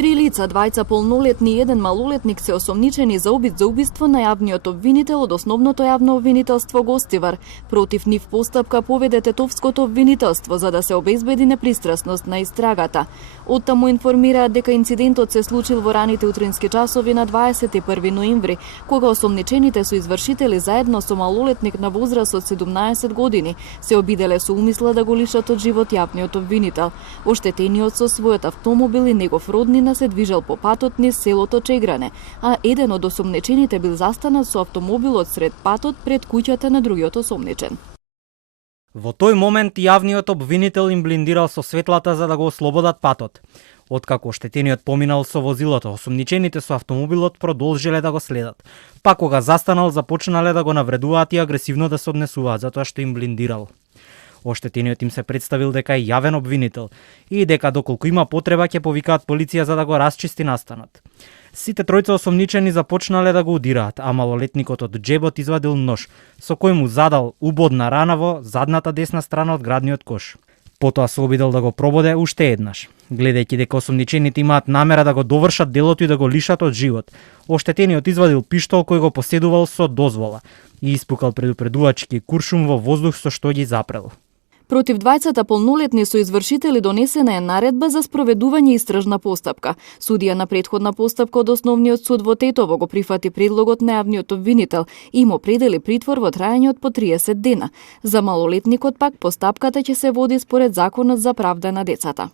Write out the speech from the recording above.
Три лица, двајца полнолетни и еден малолетник се осомничени за обид за убиство на јавниот обвинител од основното јавно обвинителство Гостивар. Против нив постапка поведе тетовското обвинителство за да се обезбеди непристрасност на истрагата. Оттаму информираат дека инцидентот се случил во раните утрински часови на 21 ноември, кога осомничените со извршители заедно со малолетник на возраст од 17 години се обиделе со умисла да го лишат од живот јавниот обвинител. Оштетениот со својот автомобил и негов роднина се движел по патот низ селото Чегране, а еден од осомничените бил застанат со автомобилот сред патот пред куќата на другиот осомничен. Во тој момент јавниот обвинител им блиндирал со светлата за да го ослободат патот. Откако оштетениот поминал со возилото, осомничените со автомобилот продолжиле да го следат. Па кога застанал, започнале да го навредуваат и агресивно да се однесуваат затоа што им блиндирал. Оштетениот им се представил дека е јавен обвинител и дека доколку има потреба ќе повикаат полиција за да го расчисти настанот. Сите тројца осомничени започнале да го удираат, а малолетникот од џебот извадил нож, со кој му задал убодна рана во задната десна страна од градниот кош. Потоа се обидел да го прободе уште еднаш. Гледајќи дека осомничените имаат намера да го довршат делото и да го лишат од живот, оштетениот извадил пиштол кој го поседувал со дозвола и испукал предупредувачки куршум во воздух со што ги запрел. Против двајцата полнолетни со извршители донесена е наредба за спроведување истражна постапка. Судија на претходна постапка од Основниот суд во Тетово го прифати предлогот на јавниот обвинител и му определи притвор во траење од по 30 дена. За малолетникот пак постапката ќе се води според Законот за правда на децата.